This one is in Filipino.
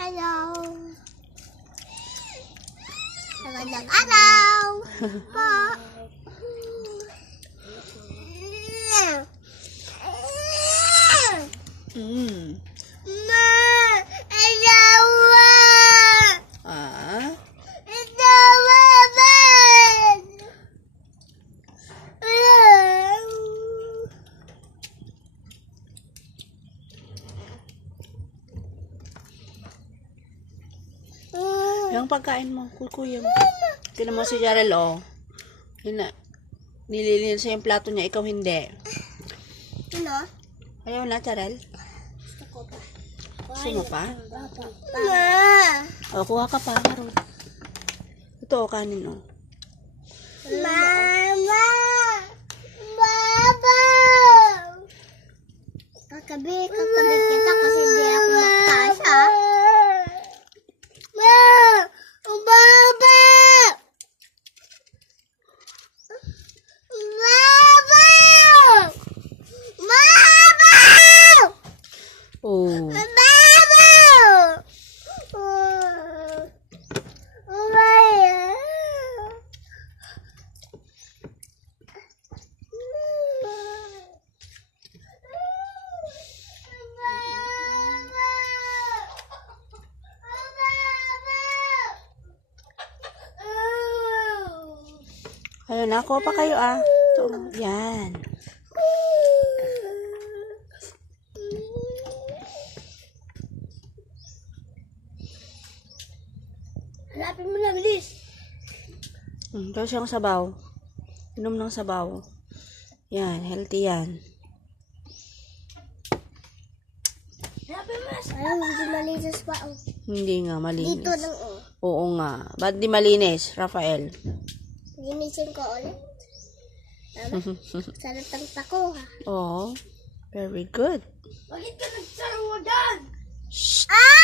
Hello. Magandang araw. Po. Ma, hello. Ah? Yung pagkain mo, kukuya mo. Tinan mo si Jarel, oh. Yun na. Nililinis yung plato niya, ikaw hindi. Ano? Ayaw na, Jarel? Gusto ko pa. Gusto mo pa? Ma. O, kuha ka pa, Harold. Ito, oh, kanin, oh. Mama. Baba. Kakabi kita kasi hindi ako makasya. Ma. Baba. Baba. Mama. Oh. Mama. Ayun na, kuha pa kayo, ah. Ito, oh. Yan. Hanapin mo na, bilis. Ito siyang sabaw. Inom ng sabaw. Yan, healthy yan. Hanapin mo na. Parang hindi malinis pa. Oh. Hindi nga, malinis. Dito lang, oh. Oo nga. Ba't di malinis, Rafael? Linisin ko ulit. Tama? Sarap ang tako, ha? Oo. Very good. Bakit ka nagsarwa dyan? Shh! Ah!